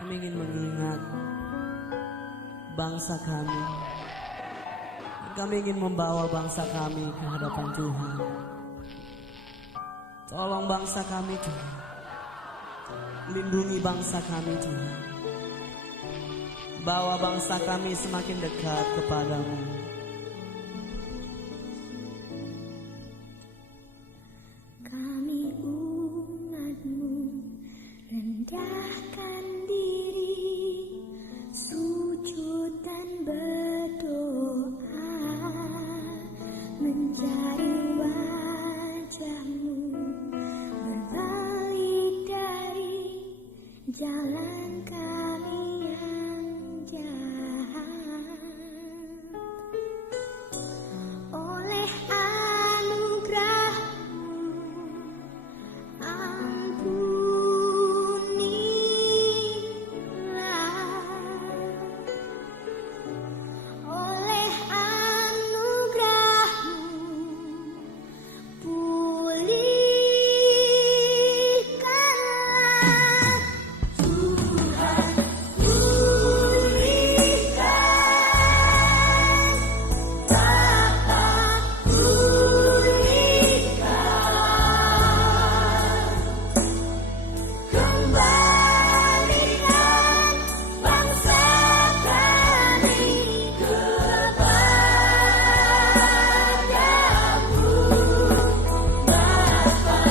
Kami ingin mengingat bangsa kami. Kami ingin membawa bangsa kami ke hadapan Tuhan. Tolong bangsa kami Tuhan. Lindungi bangsa kami Tuhan. Bawa bangsa kami semakin dekat kepadamu. Kami umat-Mu rendahkan diri, sujud dan berdoa, mencari wajah-Mu, berbalik dari jalan kami yang jahat. Oleh anugerah-Mu ampunilah, oleh anugerah-Mu pulihkanlah. Tuhan, pulihkan, Bapa, pulihkan, kembalikan bangsa kami kepadamu. Bapa,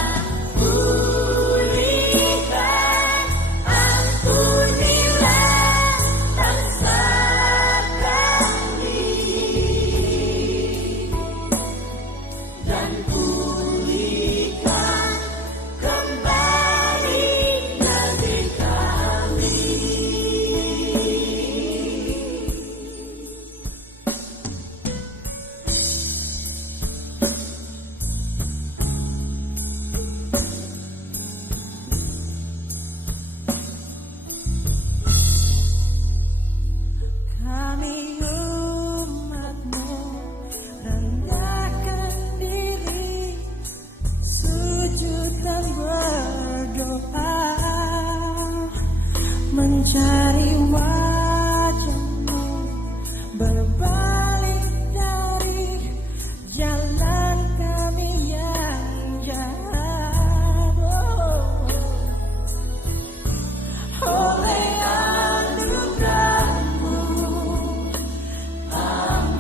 pulihkan, ampunilah bangsa kami, dan pulihkan kembali negeri kami. Kami umat-Mu rendahkan diri, sujud dan berdoa, mencari wajah-Mu, berbalik dari jalan kami yang jahat. Oleh anugerah-Mu ampunilah,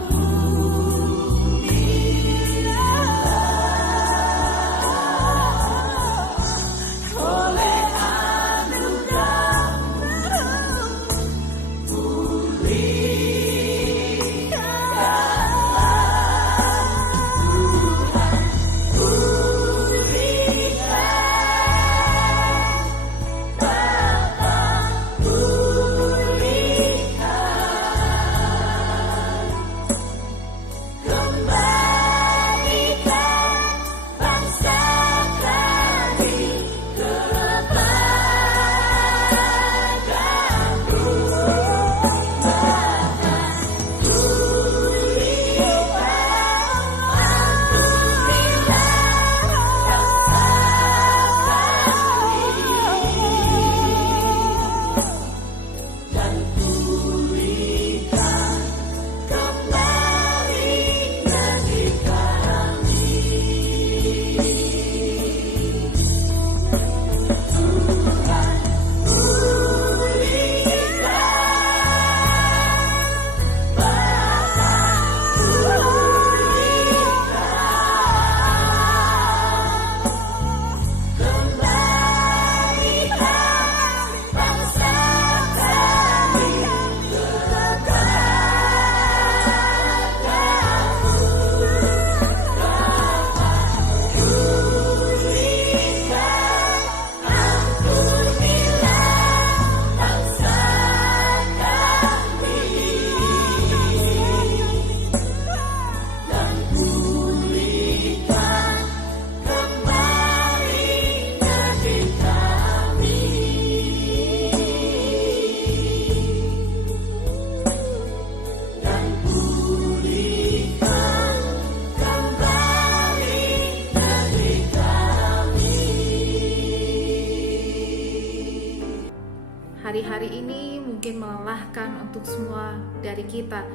Hari-hari ini mungkin melelahkan untuk semua dari kita.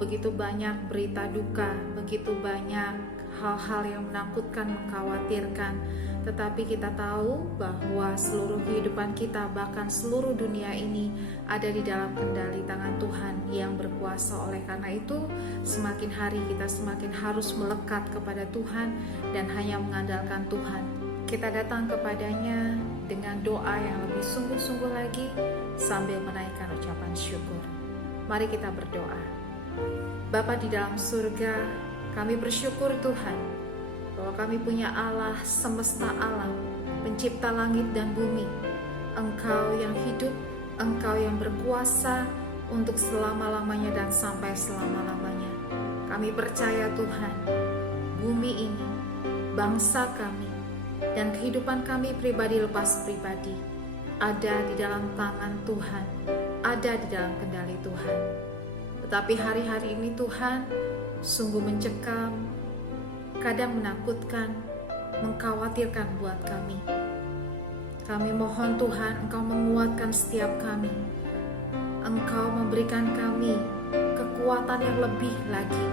Begitu banyak berita duka, begitu banyak hal-hal yang menakutkan, mengkhawatirkan. Tetapi kita tahu bahwa seluruh kehidupan kita, bahkan seluruh dunia ini ada di dalam kendali tangan Tuhan yang berkuasa. Oleh karena itu, semakin hari kita semakin harus melekat kepada Tuhan dan hanya mengandalkan Tuhan. Kita datang kepadanya dengan doa yang lebih sungguh-sungguh lagi sambil menaikkan ucapan syukur. Mari kita berdoa. Bapa di dalam surga, kami bersyukur Tuhan bahwa kami punya Allah semesta alam, pencipta langit dan bumi. Engkau yang hidup, Engkau yang berkuasa untuk selama-lamanya dan sampai selama-lamanya. Kami percaya Tuhan, bumi ini, bangsa kami, dan kehidupan kami pribadi lepas pribadi ada di dalam tangan Tuhan, ada di dalam kendali Tuhan. Tetapi hari-hari ini Tuhan sungguh mencekam, kadang menakutkan, mengkhawatirkan buat kami. Kami mohon Tuhan, Engkau menguatkan setiap kami. Engkau memberikan kami kekuatan yang lebih lagi,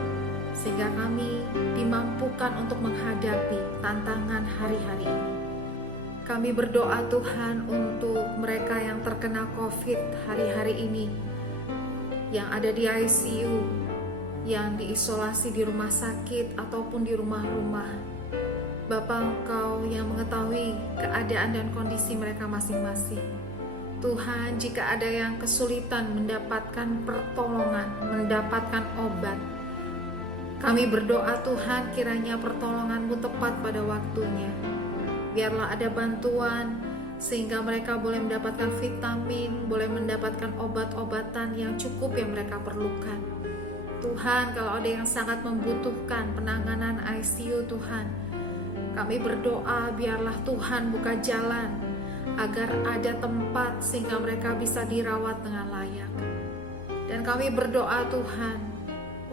sehingga kami dimampukan untuk menghadapi tantangan hari-hari ini. Kami berdoa Tuhan untuk mereka yang terkena COVID hari-hari ini, yang ada di ICU, yang diisolasi di rumah sakit ataupun di rumah-rumah. Bapa, Engkau yang mengetahui keadaan dan kondisi mereka masing-masing. Tuhan, jika ada yang kesulitan mendapatkan pertolongan, mendapatkan obat, kami berdoa Tuhan, kiranya pertolongan-Mu tepat pada waktunya. Biarlah ada bantuan sehingga mereka boleh mendapatkan vitamin, boleh mendapatkan obat-obatan yang cukup yang mereka perlukan. Tuhan, kalau ada yang sangat membutuhkan penanganan ICU Tuhan, kami berdoa biarlah Tuhan buka jalan agar ada tempat sehingga mereka bisa dirawat dengan layak. Dan kami berdoa Tuhan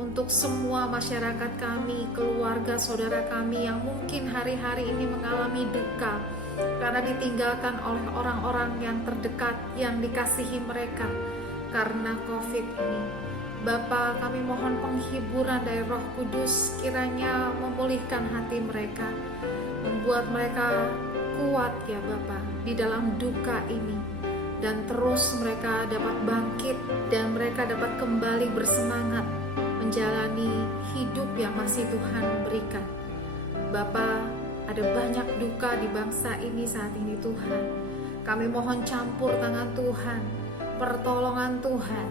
untuk semua masyarakat kami, keluarga saudara kami yang mungkin hari-hari ini mengalami duka karena ditinggalkan oleh orang-orang yang terdekat yang dikasihi mereka karena COVID ini. Bapa, kami mohon penghiburan dari Roh Kudus, kiranya memulihkan hati mereka, membuat mereka kuat ya Bapa di dalam duka ini, dan terus mereka dapat bangkit dan mereka dapat kembali bersemangat menjalani hidup yang masih Tuhan berikan. Bapa, ada banyak duka di bangsa ini saat ini Tuhan. Kami mohon campur tangan Tuhan, pertolongan Tuhan.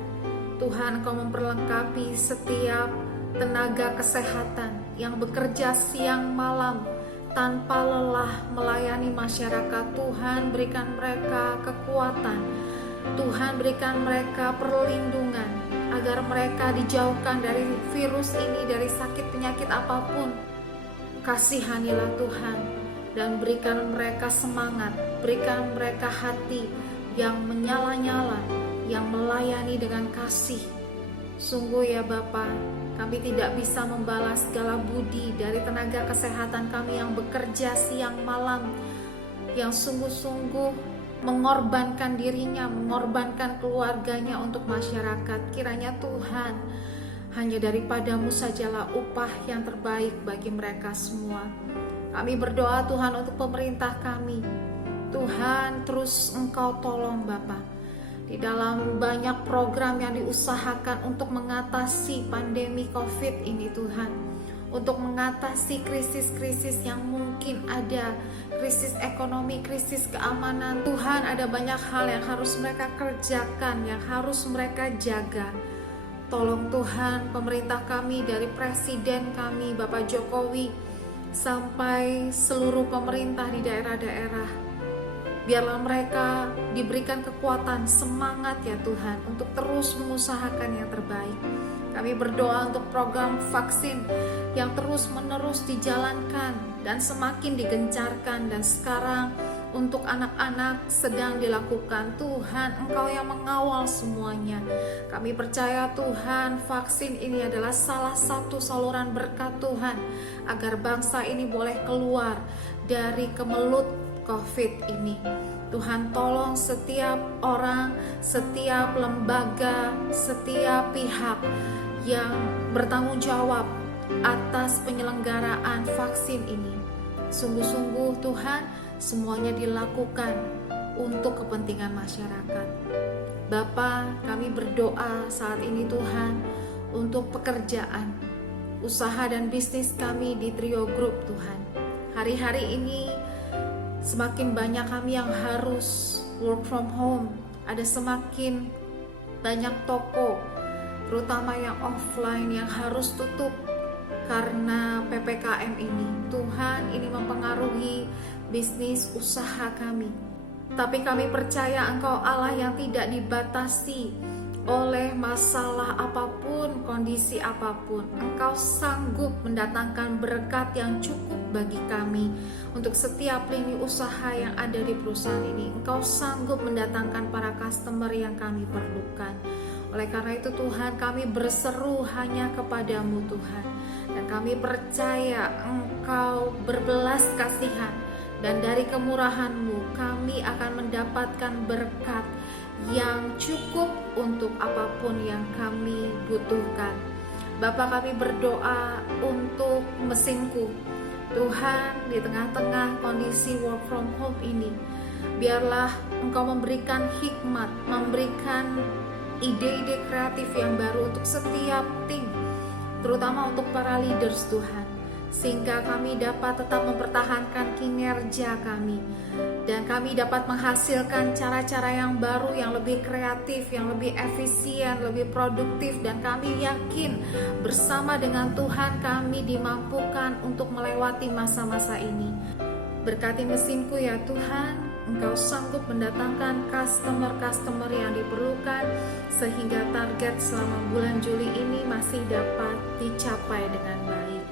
Tuhan, Engkau memperlengkapi setiap tenaga kesehatan yang bekerja siang malam tanpa lelah melayani masyarakat. Tuhan, berikan mereka kekuatan. Tuhan, berikan mereka perlindungan agar mereka dijauhkan dari virus ini, dari sakit penyakit apapun. Kasihanilah Tuhan dan berikan mereka semangat, berikan mereka hati yang menyala-nyala, yang melayani dengan kasih. Sungguh ya Bapa, kami tidak bisa membalas segala budi dari tenaga kesehatan kami yang bekerja siang malam, yang sungguh-sungguh mengorbankan dirinya, mengorbankan keluarganya untuk masyarakat. Kiranya Tuhan, hanya daripadamu sajalah upah yang terbaik bagi mereka semua. Kami berdoa Tuhan untuk pemerintah kami. Tuhan, terus Engkau tolong Bapa di dalam banyak program yang diusahakan untuk mengatasi pandemi COVID ini Tuhan, untuk mengatasi krisis-krisis yang mungkin ada, krisis ekonomi, krisis keamanan. Tuhan, ada banyak hal yang harus mereka kerjakan, yang harus mereka jaga. Tolong Tuhan pemerintah kami, dari Presiden kami Bapak Jokowi sampai seluruh pemerintah di daerah-daerah. Biarlah mereka diberikan kekuatan, semangat ya Tuhan, untuk terus mengusahakan yang terbaik. Kami berdoa untuk program vaksin yang terus-menerus dijalankan dan semakin digencarkan, dan sekarang untuk anak-anak sedang dilakukan. Tuhan, Engkau yang mengawal semuanya. Kami percaya Tuhan, vaksin ini adalah salah satu saluran berkat Tuhan agar bangsa ini boleh keluar dari kemelut COVID ini. Tuhan, tolong setiap orang, setiap lembaga, setiap pihak yang bertanggung jawab atas penyelenggaraan vaksin ini. Sungguh-sungguh Tuhan, semuanya dilakukan untuk kepentingan masyarakat. Bapa, kami berdoa saat ini Tuhan untuk pekerjaan, usaha dan bisnis kami di Trio Group Tuhan. Hari-hari ini semakin banyak kami yang harus work from home. Ada semakin banyak toko, terutama yang offline, yang harus tutup karena PPKM ini. Tuhan, ini mempengaruhi bisnis usaha kami. Tapi kami percaya Engkau Allah yang tidak dibatasi oleh masalah apapun, kondisi apapun. Engkau sanggup mendatangkan berkat yang cukup bagi kami untuk setiap lini usaha yang ada di perusahaan ini. Engkau sanggup mendatangkan para customer yang kami perlukan. Oleh karena itu Tuhan, kami berseru hanya kepadamu Tuhan. Dan kami percaya Engkau berbelas kasihan, dan dari kemurahan-Mu kami akan mendapatkan berkat yang cukup untuk apapun yang kami butuhkan. Bapa, kami berdoa untuk mesinku. Tuhan, di tengah-tengah kondisi work from home ini, biarlah Engkau memberikan hikmat, memberikan ide-ide kreatif yang baru untuk setiap tim, terutama untuk para leaders Tuhan, sehingga kami dapat tetap mempertahankan kinerja kami, dan kami dapat menghasilkan cara-cara yang baru, yang lebih kreatif, yang lebih efisien, lebih produktif. Dan kami yakin bersama dengan Tuhan kami dimampukan untuk melewati masa-masa ini. Berkati mesinku ya Tuhan, Engkau sanggup mendatangkan customer-customer yang diperlukan, sehingga target selama bulan Juli ini masih dapat dicapai dengan baik.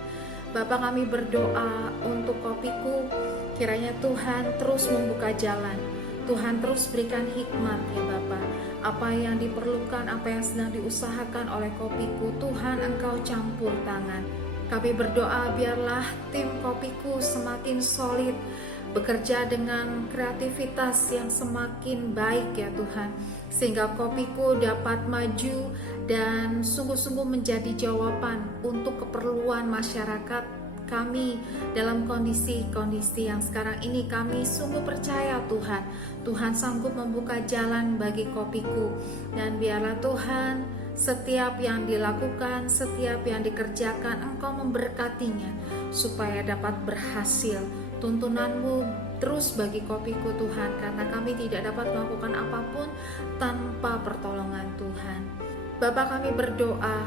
Bapa, kami berdoa untuk Kopiku, kiranya Tuhan terus membuka jalan. Tuhan terus berikan hikmat ya Bapa. Apa yang diperlukan, apa yang sedang diusahakan oleh Kopiku, Tuhan Engkau campur tangan. Kami berdoa biarlah tim Kopiku semakin solid, bekerja dengan kreativitas yang semakin baik ya Tuhan, sehingga Kopiku dapat maju dan sungguh-sungguh menjadi jawaban untuk keperluan masyarakat kami dalam kondisi-kondisi yang sekarang ini. Kami sungguh percaya Tuhan, Tuhan sanggup membuka jalan bagi Kopiku, dan biarlah Tuhan setiap yang dilakukan, setiap yang dikerjakan, Engkau memberkatinya supaya dapat berhasil. Tuntunan-Mu terus bagi Kopiku Tuhan, karena kami tidak dapat melakukan apapun tanpa pertolongan Tuhan. Bapa, kami berdoa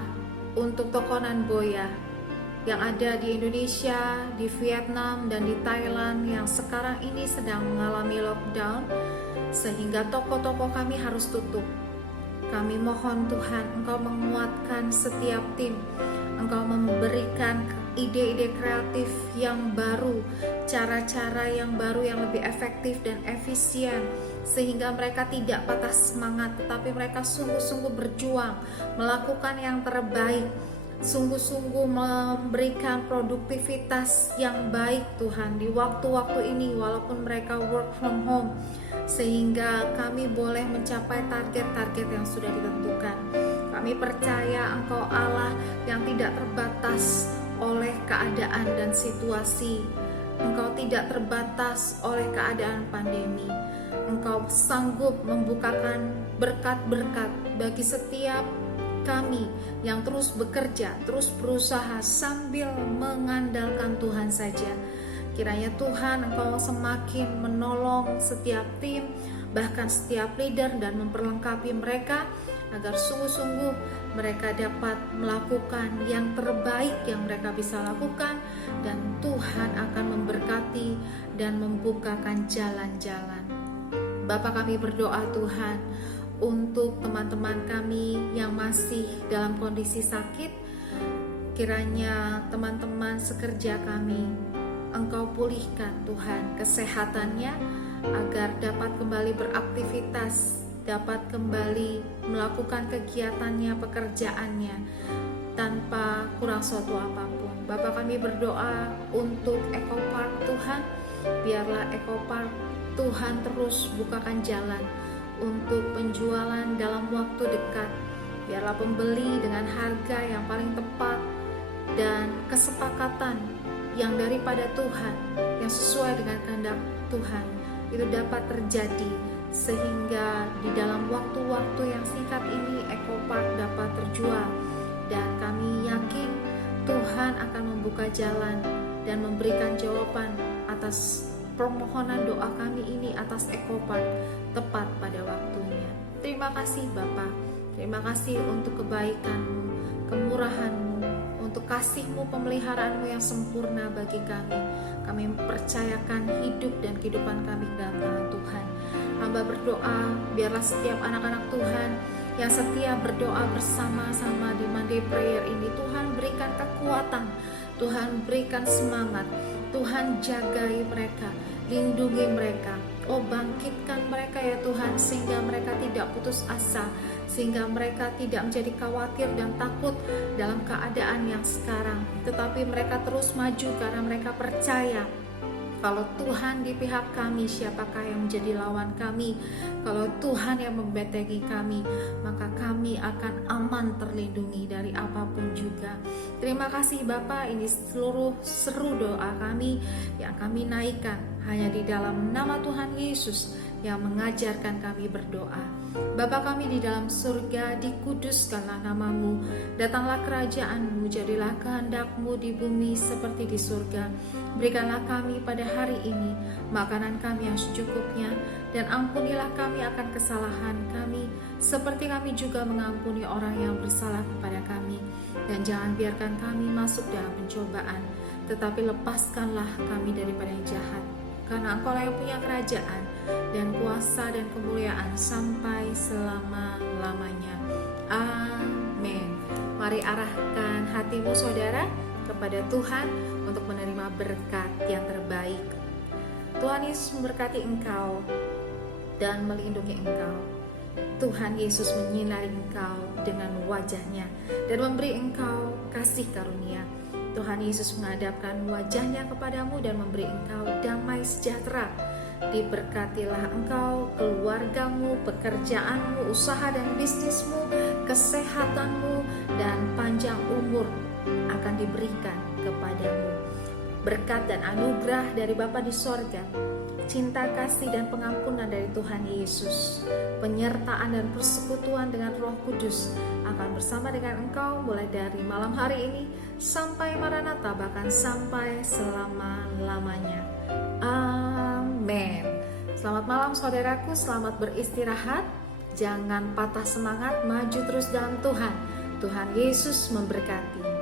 untuk Tokonan Boya yang ada di Indonesia, di Vietnam, dan di Thailand yang sekarang ini sedang mengalami lockdown, sehingga toko-toko kami harus tutup. Kami mohon Tuhan, Engkau menguatkan setiap tim, Engkau memberikan ide-ide kreatif yang baru, cara-cara yang baru yang lebih efektif dan efisien, sehingga mereka tidak patah semangat, tetapi mereka sungguh-sungguh berjuang melakukan yang terbaik, sungguh-sungguh memberikan produktivitas yang baik Tuhan di waktu-waktu ini walaupun mereka work from home, sehingga kami boleh mencapai target-target yang sudah ditentukan. Kami percaya Engkau Allah yang tidak terbatas oleh keadaan dan situasi. Engkau tidak terbatas oleh keadaan pandemi. Engkau sanggup membukakan berkat-berkat bagi setiap kami yang terus bekerja, terus berusaha sambil mengandalkan Tuhan saja. Kiranya Tuhan Engkau semakin menolong setiap tim, bahkan setiap leader, dan memperlengkapi mereka agar sungguh-sungguh mereka dapat melakukan yang terbaik yang mereka bisa lakukan, dan Tuhan akan memberkati dan membukakan jalan-jalan. Bapa, kami berdoa Tuhan untuk teman-teman kami yang masih dalam kondisi sakit. Kiranya teman-teman sekerja kami Engkau pulihkan Tuhan kesehatannya, agar dapat kembali beraktivitas, dapat kembali melakukan kegiatannya, pekerjaannya tanpa kurang suatu apapun. Bapa, kami berdoa untuk Eco Park Tuhan, Biarlah Ecopark Tuhan terus bukakan jalan untuk penjualan dalam waktu dekat. Biarlah pembeli dengan harga yang paling tepat dan kesepakatan yang daripada Tuhan, yang sesuai dengan kehendak Tuhan, itu dapat terjadi, sehingga di dalam waktu-waktu yang singkat ini Ecopark dapat terjual. Dan kami yakin Tuhan akan membuka jalan dan memberikan jawaban atas permohonan doa kami ini atas Ecopark tepat pada waktunya. Terima kasih Bapa, terima kasih untuk kebaikan-Mu, kemurahan-Mu, untuk kasih-Mu, pemeliharaanmu yang sempurna bagi kami. Kami mempercayakan hidup dan kehidupan kami dalam tangan Tuhan. Hamba berdoa, biarlah setiap anak-anak Tuhan yang setia berdoa bersama-sama di Monday Prayer ini, Tuhan berikan kekuatan, Tuhan berikan semangat, Tuhan jagai mereka, lindungi mereka. Oh, bangkitkan mereka ya Tuhan, sehingga mereka tidak putus asa, sehingga mereka tidak menjadi khawatir dan takut dalam keadaan yang sekarang, tetapi mereka terus maju karena mereka percaya kalau Tuhan di pihak kami, siapakah yang menjadi lawan kami? Kalau Tuhan yang membentengi kami, maka kami akan aman terlindungi dari apapun juga. Terima kasih Bapa, ini seluruh seru doa kami yang kami naikkan hanya di dalam nama Tuhan Yesus yang mengajarkan kami berdoa. Bapa kami di dalam surga, dikuduskanlah nama-Mu, datanglah kerajaan-Mu, jadilah kehendak-Mu di bumi seperti di surga. Berikanlah kami pada hari ini makanan kami yang secukupnya, dan ampunilah kami akan kesalahan kami, seperti kami juga mengampuni orang yang bersalah kepada kami. Dan jangan biarkan kami masuk dalam pencobaan, tetapi lepaskanlah kami daripada yang jahat. Karena Engkau-lah yang punya kerajaan dan kuasa dan kemuliaan sampai selama-lamanya. Amin. Mari arahkan hatimu saudara kepada Tuhan untuk menerima berkat yang terbaik. Tuhan Yesus memberkati engkau dan melindungi engkau. Tuhan Yesus menyinari engkau dengan wajahnya dan memberi engkau kasih karunia. Tuhan Yesus menghadapkan wajahnya kepadamu dan memberi engkau damai sejahtera. Diberkatilah engkau, keluargamu, pekerjaanmu, usaha dan bisnismu, kesehatanmu, dan panjang umur akan diberikan kepadamu. Berkat dan anugerah dari Bapa di sorga, cinta kasih dan pengampunan dari Tuhan Yesus, penyertaan dan persekutuan dengan Roh Kudus akan bersama dengan engkau mulai dari malam hari ini sampai Maranatha, bahkan sampai selama-lamanya. Amin. Selamat malam saudaraku, selamat beristirahat. Jangan patah semangat, maju terus dalam Tuhan. Tuhan Yesus memberkati.